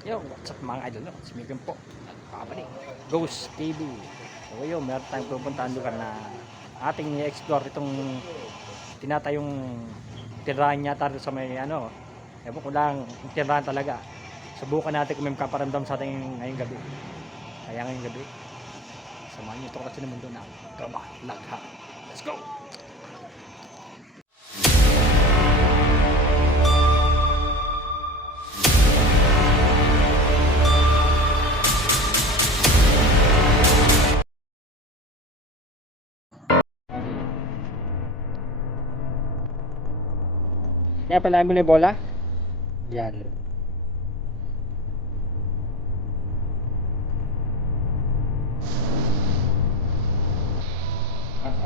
Yo, what's up mga idol? No? Si Miguel po. Pabalik. Ghost TV. So yun, meron tayong pupuntahan lugar na ating i-explore itong tinatayong tirahan yata sa may ano. Ewan ko lang, tirahan talaga. Subukan natin kung may kaparamdam sa ating ngayong gabi. Kaya ngayong gabi, samahan niyo ito kasi ng mundo na Kamalagha. Let's go! Kaya pala mo na yung bola? Yan.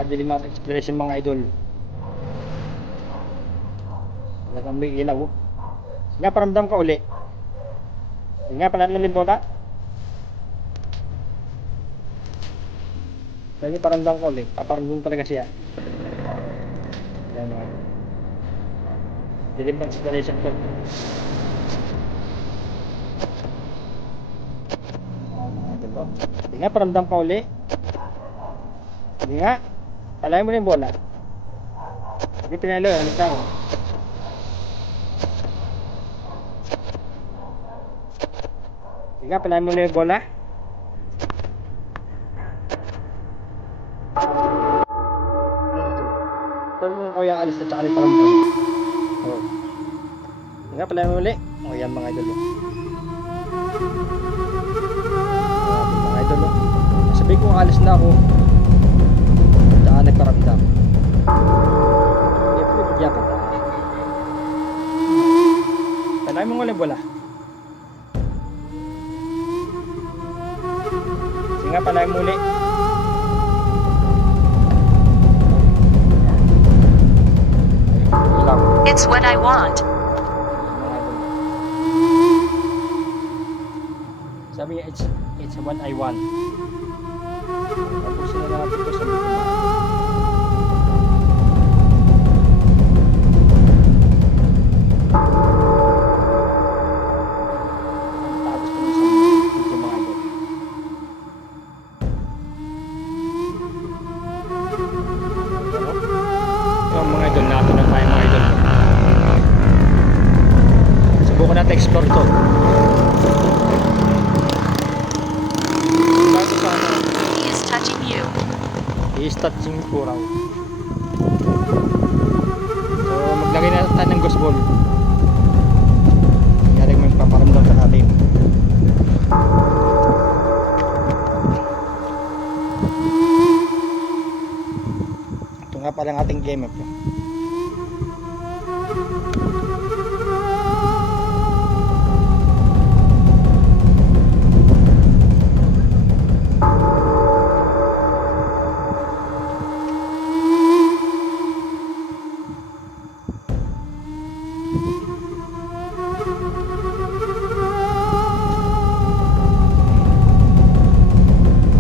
Ang dilim natin exploration mga idol. Wala kang may ilaw. Nga paramdam ka uli. Nga pala namin bola. Lagi paramdam ka uli. Paparamdam talaga siya. Yan mga idol. Dilim ng exploration ko. Hindi nga paramdam ka uli. Hindi nga. Palayan mo na yung bola. Hindi pinalo. Ano tayo? Hindi nga. Palayan mo na yung bola. Ito yung kaya alis na tsaka rin paramdam. Oh. Hindi nga. Palayan mo uli. O yan mga idol. Mga idol. Sabi ko alis na ako. Tsaka nagparamdam. Hindi po ibigyan ka ta. Palayan mo ulit bola. Sige nga palayan mo ulit. It's what I want. Sabi niya, it's what I want. Tapos sila natin ito sa mga. Tapos ko sa mga mga idol. Yung mga idol natin na tayo mga idol. Subukan natin explore ito. He is touching you. He is touching ko raw. So maglagay na tayo ng ghost ball. Nangyari mo yung paparamdam sa natin. Ito nga pala ang ating game.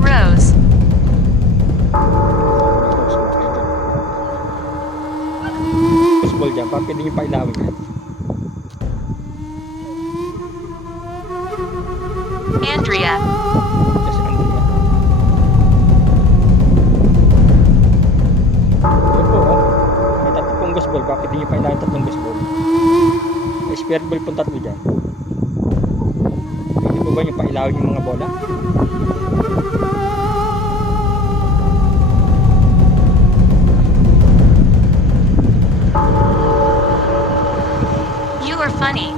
Rose. Ghost ball dyan. Pwede nyo pa ilawin yan. Andrea. Kasi Andrea. Yun po oh. May tatlong ghost ball. Bakit di nyo pa ilawin tatlong ghost ball? May spirit ball pong tatlo dyan. Pwede po ba nyo pa ilawin yung mga bola? You are funny.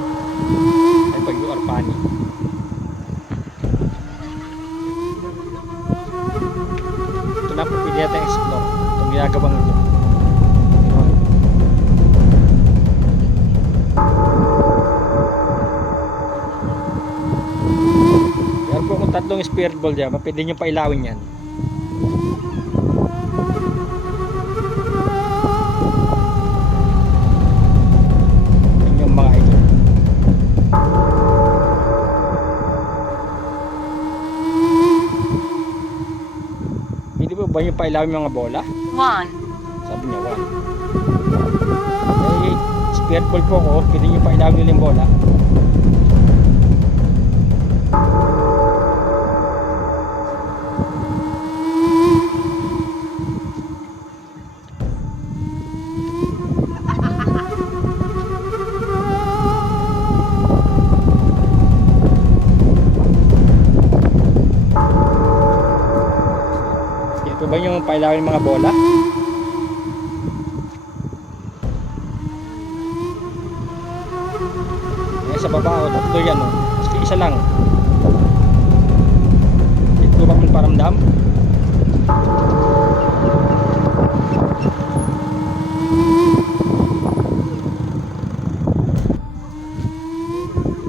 Ay pag you are funny. Ito na po pwede natin explore. Itong ginagawang ito. Yan po kung tatlong spirit ball dyan. Pwede nyo pa ilawin yan. Yan yung mga idol. Pwede ba yung pa ilawin yung mga bola? One. Sabi niya, 1. Eh, spirit ball po ko. Pwede nyo pa ilawin yung bola. bang pailawin ng mga bola? Ayan sa baba, o, tatlo yan, o. Maski isa lang. Ito ba kung paramdam?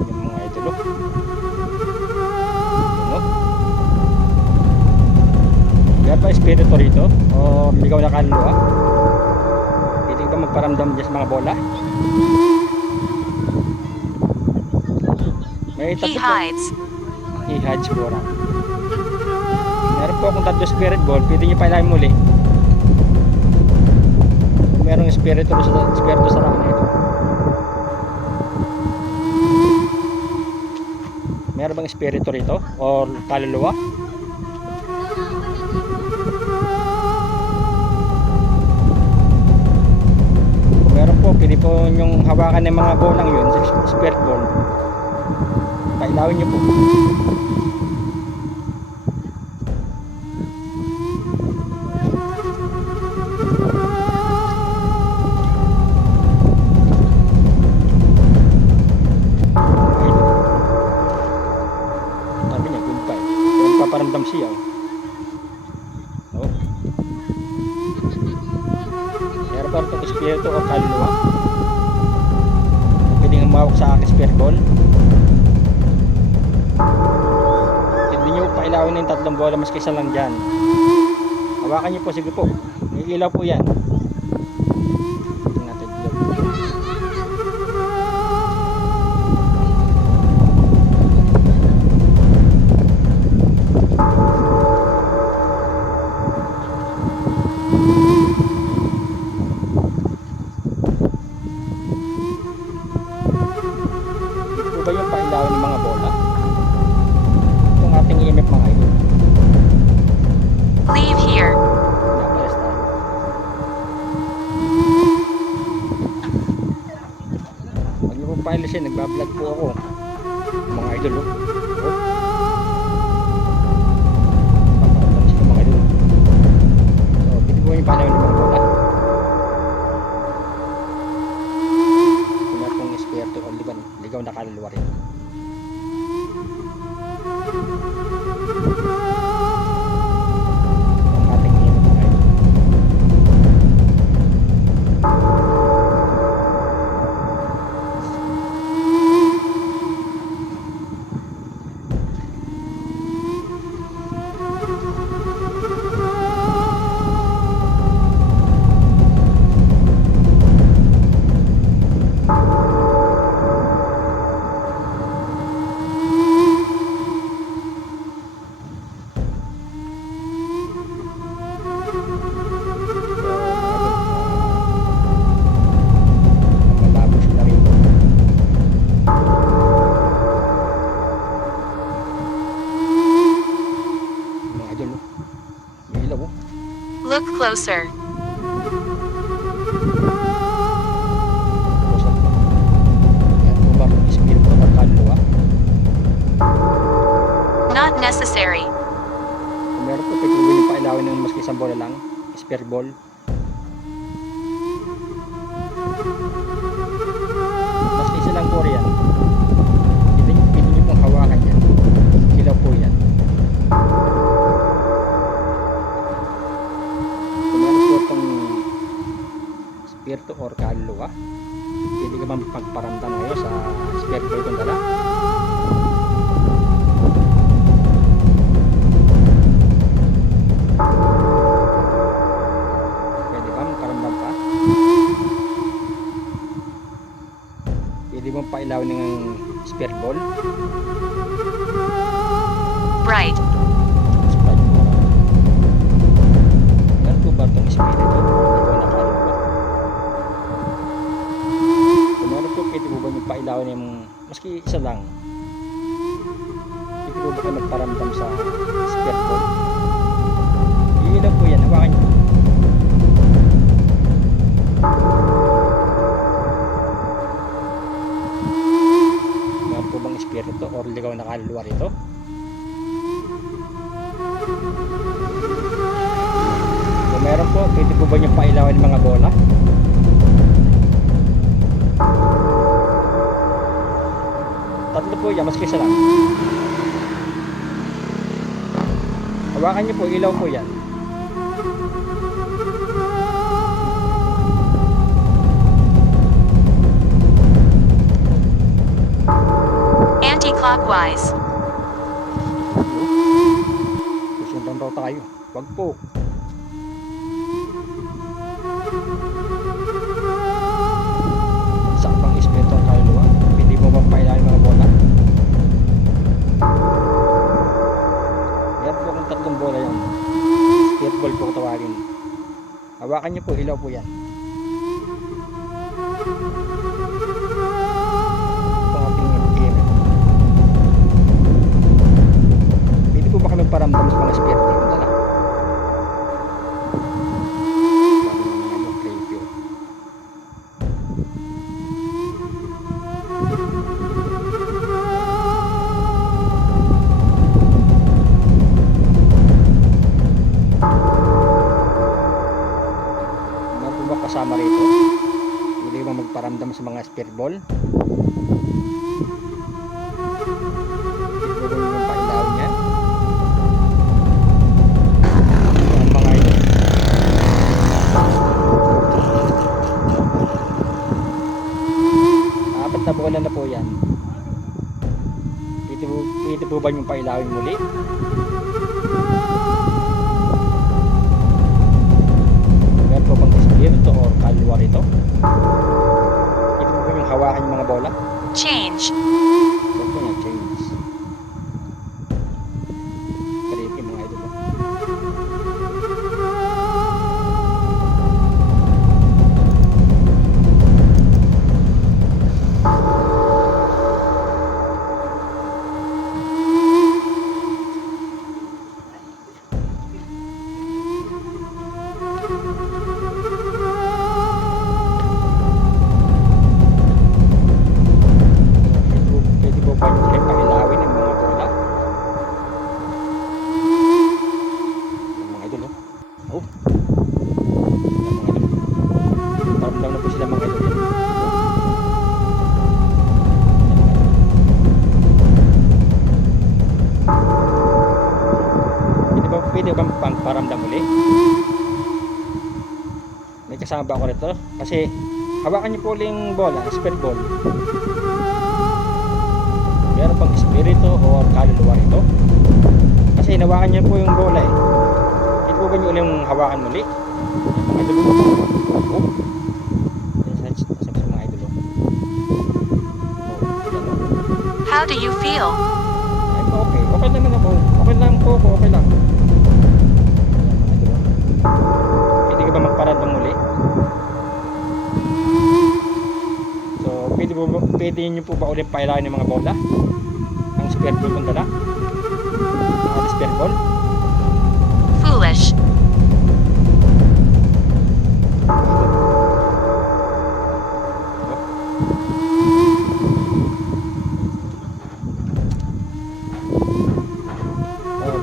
Yung mga idol, o. Ano? Yan ba espiritu rito? O ligaw na kaluluwa? Hindi ba magparamdam dyan sa mga bola? May He tatlo po. hides. He hides po lang. Meron po akong tatlo spirit ball. Pwede nyo pa ilagay muli. Kung merong espiritu sa rana ito. Meron bang espiritu rito? O kaluluwa? Kung meron po, pwede po yung hawakan ng mga bolang yun sa spirit ball. Pailawin nyo po. Sabi niya, goodbye. Pero paparamdam siya. Oh. Meron pa rin itong espiritu o kaluluwa. Pwedeng humawak sa akin spirit ball. Hindi nyo pailawin ng tatlong bola, maski isa lang dyan. Hawakan nyo po, sige po. May ilaw po yan. Tingnan natin ilaw. Ito ba yung pailawin ng mga bola? Itong ating EMF mga idol. Leave here. Pinapalas tayo. Huwag niyo pong pailisin, nagbablog po ako. Mga idol, oh. Oh. Paparamdam sila mga idol. So, pwede po yung pailawin ng mga bola. Wala pong espiritu o ligaw na kaluluwa rin. Ang ating EMF mga idol. Malabo sila rito. Mga idol, oh. May ilaw, oh. Look closer. Kusap pa. Yan po ba ang espiritu ng kaluluwa? Not necessary. Kung meron po, pwede po yung pailawin ng maski isang bola lang. Spirit ball. Maski isa lang po riyan. Pwede nyo pong hawakan yan. Ilaw po yan. Kung meron po itong spirito or kaluluwa, pwede ka magpaparamdam ngayon sa spirit ball kung dala. Pwede ba magparamdam pa? Pwede mo pailawin ng spirit ball. Bright. Sprite mo. Meron po ba itong espiritu? Ikaw na kaluluwa. Kung meron po, pwede po ba yung pailawin yung maski isa lang? Pwede po ba kayo magparamdam sa spirit ball? Iilaw po yan, hawakan nyo. Meron po bang espiritu or ligaw na kaluluwa rito? Kung meron po, pwede po ba nyo pailawin yung mga bola? Tatlo po yan, maski isa lang. Hawakan nyo po, ilaw po yan. Anti-clockwise. Susundan daw tayo. Wag po. Sa pang espiritu ang kaluluwa, pwede mo bang pailahin mga bola? Yan po kung tatlong bola yan. Spirit ball po kung tawagin. Hawakan nyo po, ilaw po yan. Ito ang ating game. Pwede po ba kami paramdam sa mga spirit ball kung dala? Kasama rito, hindi mo magparamdam sa mga spirit ball. Ito rin yung pailaw niya. Ang mga ito, apat na bola na po yan. Pwede po ba yung pailawin muli? Po bang espiritu or kaluluwa rito? Ito po yung hawakan yung mga bola? Change. Ito po yung change. Creepy mga idol. Pwede bang paramdam ulit? May kasama ba ako rito? Kasi hawakan niyo po uling bola, spirit ball. Meron pang espiritu o kaluluwa rito? Kasi hinawakan niyo po yung bola eh. Pwede po ba niyo uling hawakan muli? Mga idol. Oh. Sa mga idol. How do you feel? Ay, okay. Okay naman ako. Okay lang po ako. Okay lang. Pwede ka ba magparamdam muli? So, pwede nyo po ba ulit pailawan ng mga bola? Ang spirit ball kung dala? Ang spirit ball? Foolish.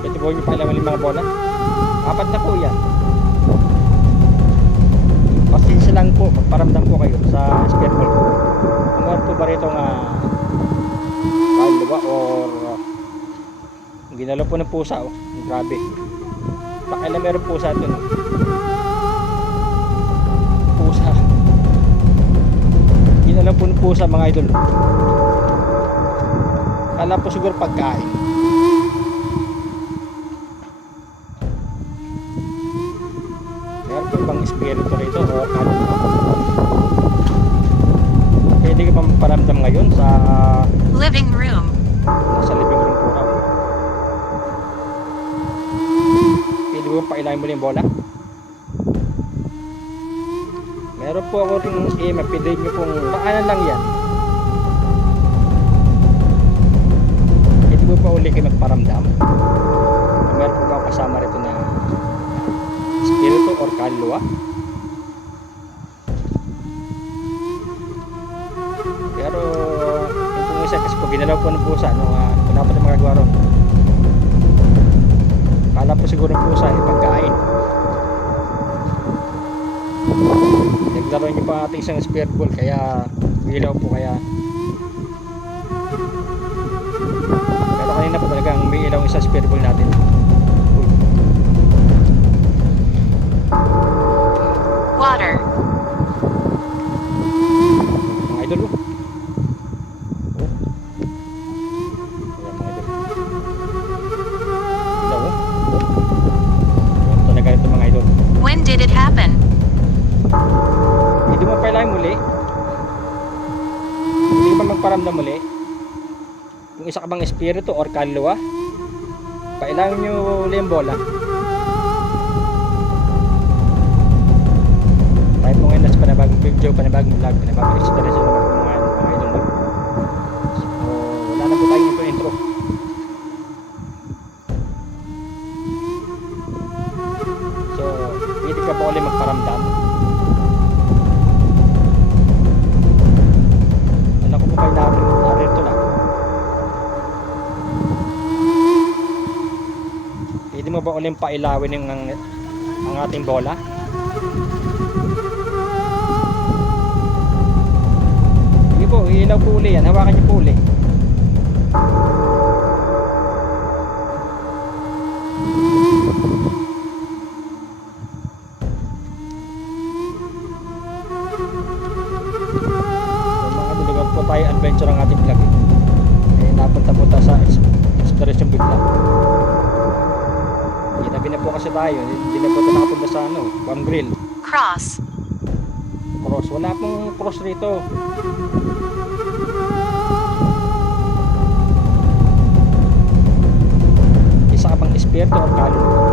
Pwede po nyo pailawan ng mga bola? Apat na po yan. Pasensya lang po, magparamdam po kayo sa spirit ball ko. Kung meron po ba rito nga kaluluwa or ginalaw po ng pusa, oh. Grabe. Pakailan meron pusa ito, no? Pusa. Ginalaw po ng pusa mga idol. Kala po siguro pagkain. Meron po bang espiritu rito o kaluluwa? Pwede ka ba magparamdam ngayon sa Living room. nasa living room po raw? Pwede mo pailahin mo yung bola? Meron po ako rin pwede nyo pong paanan lang yan. Pwede mo pa uli kayo magparamdam? Meron po ba kasama rito na espiritu or kaluluwa? Pero yung pong isa kasi po ginalaw po ng pusa, no, wala pa ng mga gawa ron. Kala po siguro ng pusa pagkain. Naglaro niyo pa ating isang spirit ball kaya ilaw po kaya. Pero kanina po talagang may ilaw isang spirit ball natin. Uy. Water. Mga idol oh. Oh. Ayan, mga idol. Ilaw oh. Oh. Ayan talaga ito mga idol. When did it happen? Hindi mo kailangan muli. Hindi ba magparamdam muli? Kung isa ka bang espiritu or kaluluwa, kailangan nyo uli yung bola. Tayo po ngayon nasa panabagong video, panabagong vlog, panabagong experience naman po mga idol. No? So, wala na po tayong intro. So, pwede ka pa uli magparamdam. Ano ko po kayo narito na? Pwede mo ba ulit pailawin ang ating bola? Sige po, ilaw po uli yan. Hawakan niyo po uli. So mga dulugan po tayo adventure ang ating vlog. Napunta sa exploration bigla. Ginabi na po kasi tayo. Hindi na po ito nakapunta sa Guam Grill. Cross. Cross. Wala pong cross rito. Isa ka bang espiritu or kaluluwa?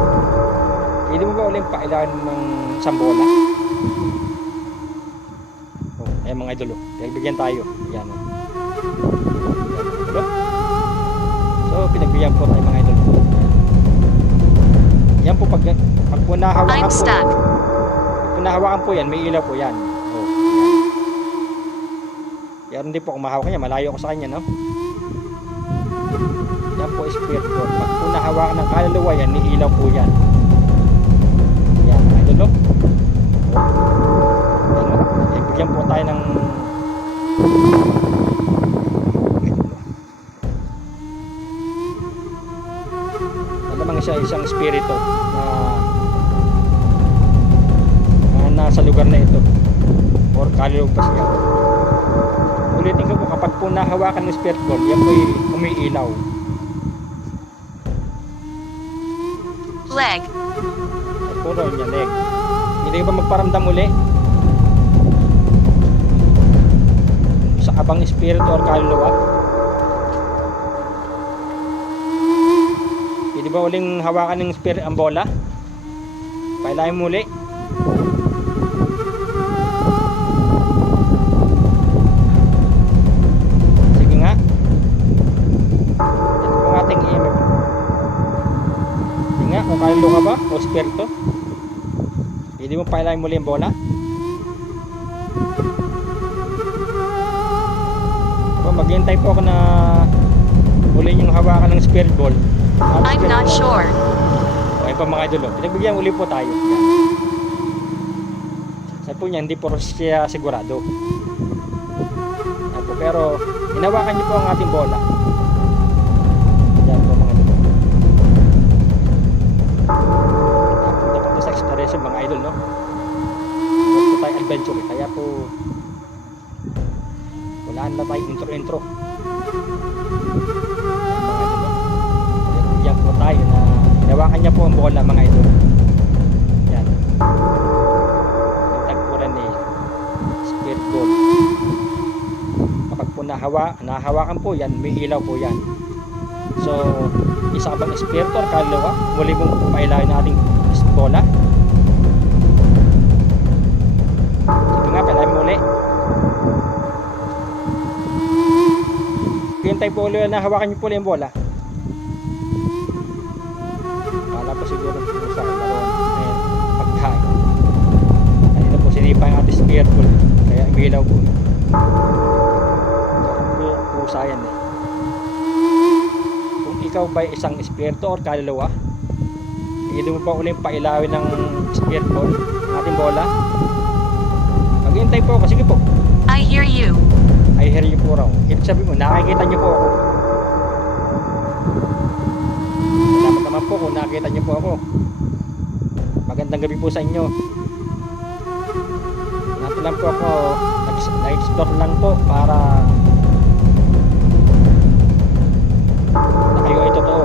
Hindi mo ba ulit pailan ng sambola? Oh, ayan mga idolo. Pinagbigyan tayo. Ayan o. So, pinagbigyan po tayo mga idol. Yan po pag po nahawakan I'm po. stuck. Pag po nahawakan po yan, may ilaw po yan. Oh, yan. Yan hindi po kung mahawak niya, malayo ako sa kanya, no? Yan po spirit board. Pag po nahawakan ng kaluluwa yan, may ilaw po yan. Yan mga idol, no? Oh. Yan, bigyan po tayo ng siya isang espiritu na nasa lugar na ito or kaluluwa pa siya. Ulitin ko po, kapag po nahawakan ng spirit ball, yan po umiilaw. Leg. Ay, puro niya leg. Hindi ba magparamdam uli sa abang espiritu or kaluluwa? Di ba uling hawakan ng spirit ang bola? Kailangan muli. Sige nga. Ito po ang ating EMF. Sige nga, kung kaluluwa ka ba o spirito? Hindi mo kailangan muli ang bola? So, maghintay po ako na uli yung hawakan ng spirit ball. I'm not sure. Okay pa mga idol, pinagbigyan uli po tayo. Yan. Sabi po niya, hindi po siya sigurado. Yan po, pero hinawakan niyo po ang ating bola. Yan po mga idol. Napunta po sa exploration mga idol, no? Huwag po tayo adventure, kaya po walaan na tayo intro. Yan po tayo na hinawakan niya po ang bola mga idol. Yan. Yung tagpuran ni spirit ball. Kapag po nahawakan po yan, may ilaw po yan. So, isa ka bang espiritu or kaluluwa? Muli mong pailawin na ating bola. Sige nga, pailawin mo uli. Hintay po ulit na hawakan niyo po ulit yung bola. Wala po siguro po sa laruan. Ayan, pagkain. Ayun po, sinipa yung ating spirit ball. Kaya imilaw po. Pusa yan eh. Kung ikaw ba isang espiritu or kaluluwa, hindi mo pa ulit pailawin ng spirit ball, ating bola. Naghihintay po ako. Sige po. I hear you. I hear you po raw. Ibig sabihin mo, nakikita niyo po ako. Salamat naman po kung nakikita niyo po ako. Magandang gabi po sa inyo. Nato lang po ako, nag-explore lang po para na kayo ay totoo.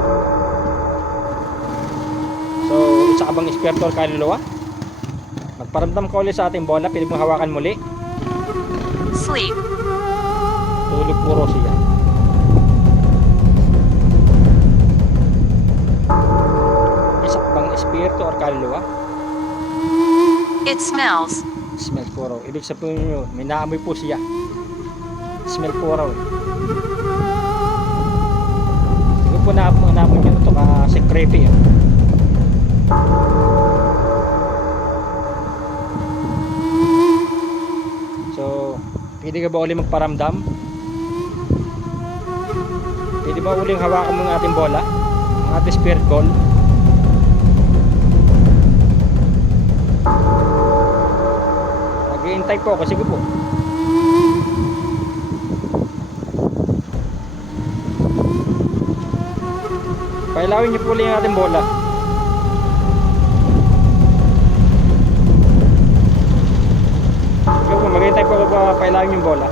So, isa ka bang esperto or kaluluwa? Magparamdam ka ulit sa ating bola, pwede mong hawakan muli. Sleep. Tulog puro siya. Isa ka bang espiritu or kaluluwa? It smells. Smell po raw. Ibig sabihin nyo, may naamoy po siya. Smell po raw. Siguro po naamoy nyo na ito kasi creepy. So, pwede ka ba uli magparamdam? Pwede ba uling hawakan mo ng ating bola? Ang ating spirit ball? Naghihintay po ako. Sige po. Pailawin niyo po ulit ang ating bola. Sige po, maghihintay po ako pa pailawin yung bola.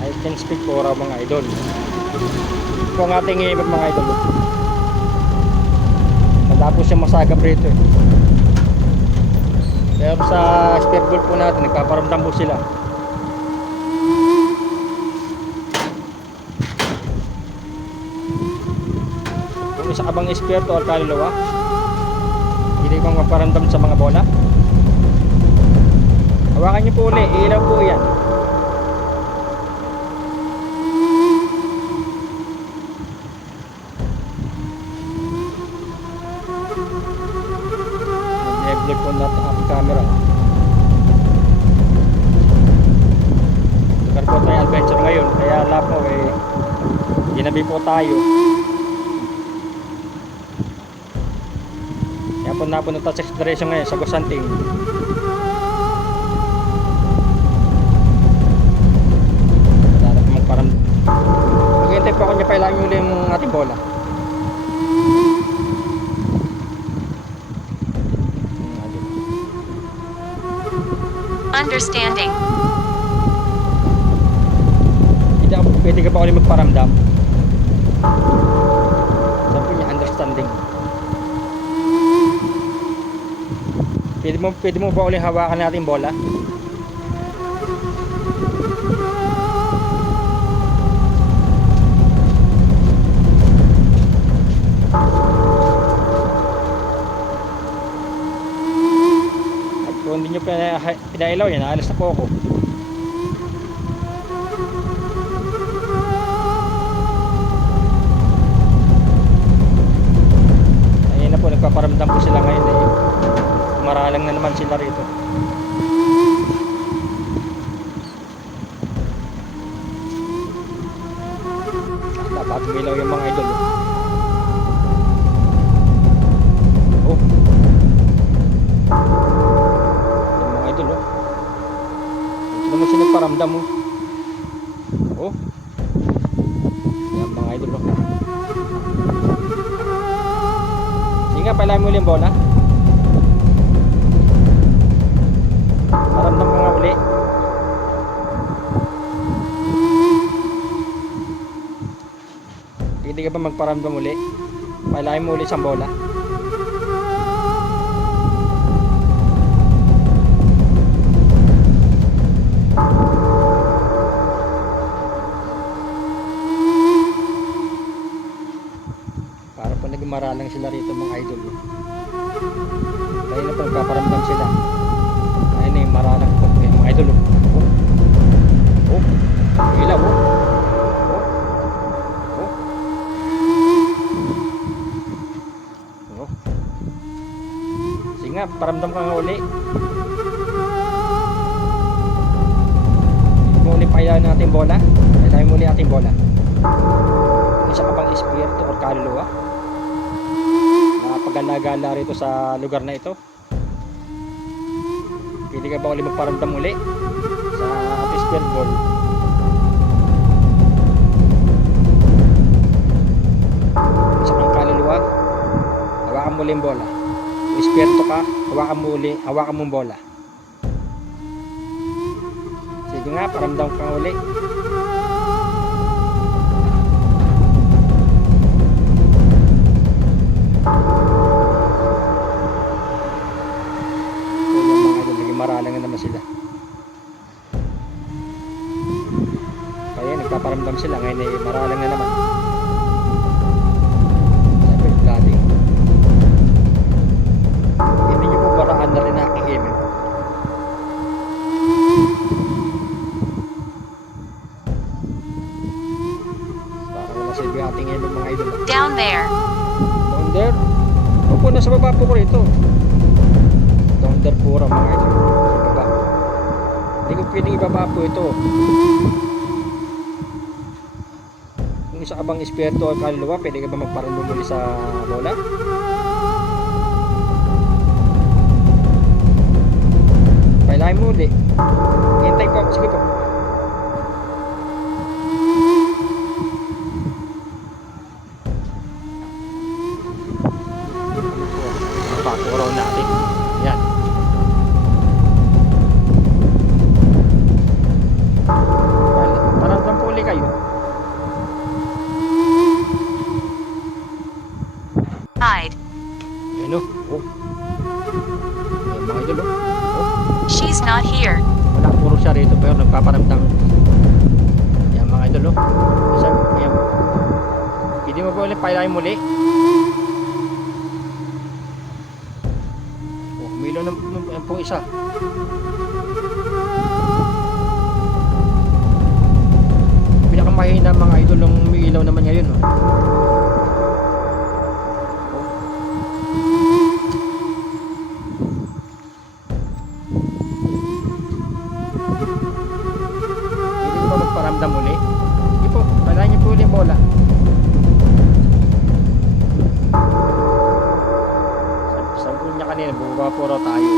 I can speak po raw mga idol. Ito ang ating ibig mga idol. Matapos siya masagap rito eh. Pero sa spirit ball po natin, nagpaparamdam po sila. Kung isa ka bang espiritu o kaluluwa, hindi kang maparamdam sa mga bola. Hawakan niyo po ulit, ilaw po yan. Mag-vlog po natin ang camera. Lugar po tayo adventure ngayon, kaya lahat po eh, ginabi po tayo. Kaya po napunta sa exploration ngayon sa Gusanting. Wala na po magparamdam. Maghintay po ako niya, pailangin ulit yung ating bola. Understanding. Pwede ka pa ulit magparamdam. Sabi niya, understanding. Pwede mo ba ulit hawakan natin bola? At kung hindi nyo pinailaw yan, aalis na po ako. Ayun na po, nagpaparamdam po sila ngayon eh. Maralang na naman sila rito. Dapat umilaw yung mga idol. Oh. Yung mga idol oh. Ito naman sila paramdam oh. Oh. Yung mga idol oh. Sige nga, palahin mo ulit yung bola. Paramdam ka nga uli. Hindi ka ba magparamdam uli? Pailahin mo uli sa bola. Para po naging maralang sila rito mga idol. Kaya na po nagpaparamdam sila. Ayun na yung maralang po. Kaya mga idol oh. Oh. Oh. Ilaw oh. Oh. Oh. Oh. Sige nga, paramdam ka nga uli. Hindi mo uli payaw ng ating bola. Kailangan mo uli ating bola. Isa ka bang espiritu or kaluluwa? gala-gala rito sa lugar na ito. Pwede ka ba ulit magparamdam uli sa ating spirit ball? Isa kang kaluluwa, hawakan mo ulit yung bola. Kung espiritu ka, hawakan mo yung bola. Sige nga, paramdam ka uli. Maralang na naman sila. Kaya nagpaparamdam sila ngayon ay maralang na naman. Sabi, flooding. Hindi nyo po baraan na rin na aking email. Para wala sa ibi ating email mga idol. Down there. Down there? Opo, nasa baba po ko rito. Down there po mga idol. Sa baba. Hindi ko pwedeng ibaba po ito. Kung isa ka bang espiritu o kaluluwa, pwede ka ba magparamdam muli sa bola? Pailahin mo ulit. Hintay po. Sige po. Pakuraw natin. Yan. Paramdam po ulit kayo. Hide. Ayan o. Oh. Ayan mga idol o. Oh. She's not here. Wala puro siya rito pero nagpaparamdam. Ayan mga idol o. Ayan. Hindi mo ba ulit pailahin muli? Oh, umilaw na po isa. Pinakamahina mga idol ng umiilaw naman ngayon oh. Hindi ko ba magparamdam uli? Sige po, palayan niyo po ulit yung bola. Sabi niya kanina, bumaba po raw tayo.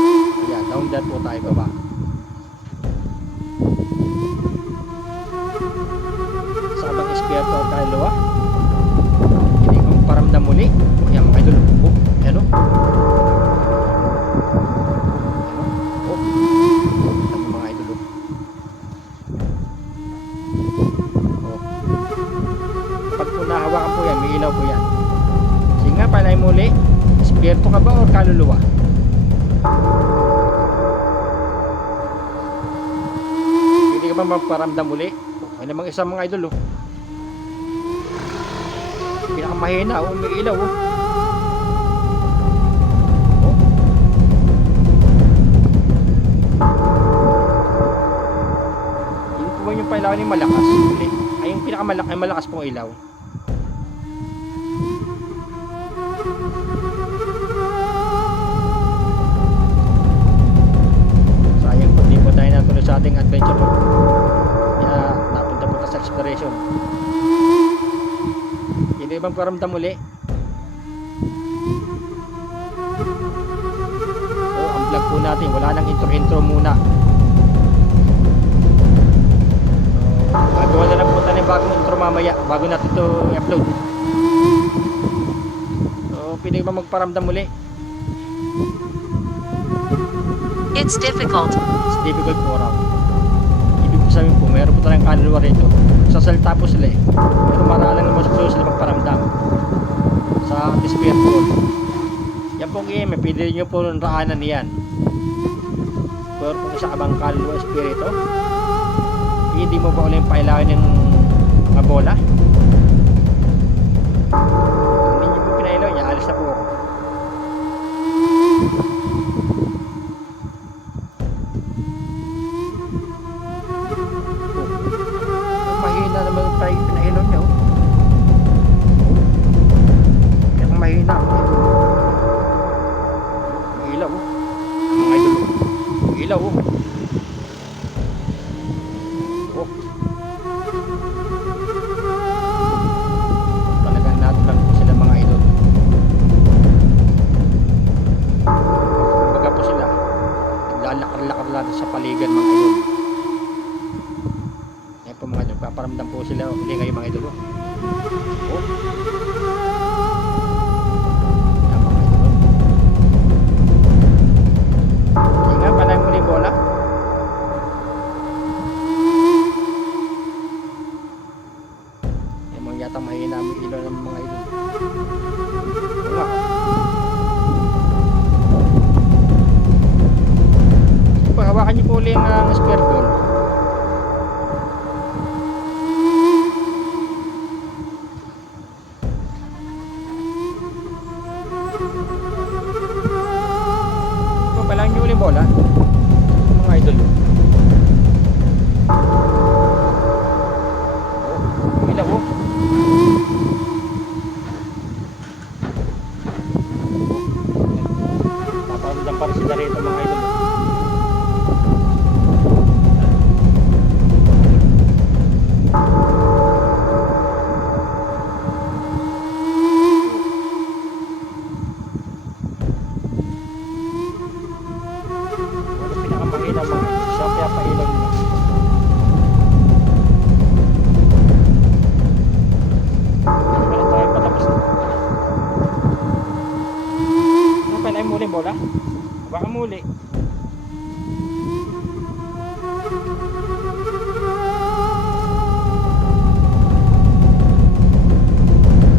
Ayan, down there po tayo baba. Sa abang espiritu o kaluluwa, hindi ko paramdam muli. Ayan mga idol. Oh, ayan o. Oh, ayan mga idol. Oh. Kapag po nahawakan po yan, may ilaw po yan. Sige nga, palay muli. Espiritu ka ba o kaluluwa? Hindi ka ba magparamdam uli? Ay namang isang mga idol oh. Pinakamahina oh, may ilaw oh. Oh. Hindi po ba yung pailaw ni malakas? Ay yung malakas pong ilaw. Sayang po, di po tayo natuloy sa ating adventure po. Kaya napunta po sa exploration. Hindi bang paramdam uli? So ang vlog po natin, wala nang intro muna. Gagawa na lang po tayo ng bagong intro mamaya bago natin ito i-upload. So pwede ba magparamdam uli? It's difficult. It's difficult po raw. Ibig ko sabihin po, meron po tayong kaluluwa rito. Sasalita po sila eh. Pero maralang naman sila magparamdam sa spirit ball. Yan pong game, pwede nyo po raanan yan. Pero kung isa ka bang kaluluwa espiritu, hindi mo ba ulit pailawin yung mga bola? Kung hindi nyo po pinailaw niya, alis na po ako. Mahina naman yung pinailaw niya oh. Kaya kung mahina may ilaw oh. Mga idol oh. May ilaw oh. Oh. Paparamdam po sila uli kayo mga idol. Oh. Yan, mga idol. Sige nga, panay muli bola. Yan mo yata mahina ang ilaw ng mga idol. Oo nga. Sige po, hawakan niyo po uli ang square ball. Ito pa lang yung uling bola mga idol. Oh, ilaw oh. Paparamdam pa rin sila rito mga idol. Ano pinakamahina mga idol? Siya ang pinapailaw nila. Wala tayo patapos na. Ano pa na yung muling bola? Baka muli.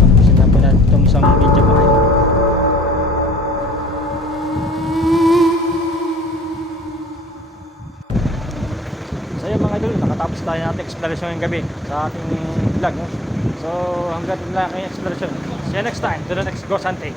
Tapusin na po natin itong isang video mga idol. So yun mga idol, nakatapos tayo natin exploration ngayong gabi sa ating vlog. No? So hanggang doon lang ang exploration. See you next time to the next Ghost Hunting.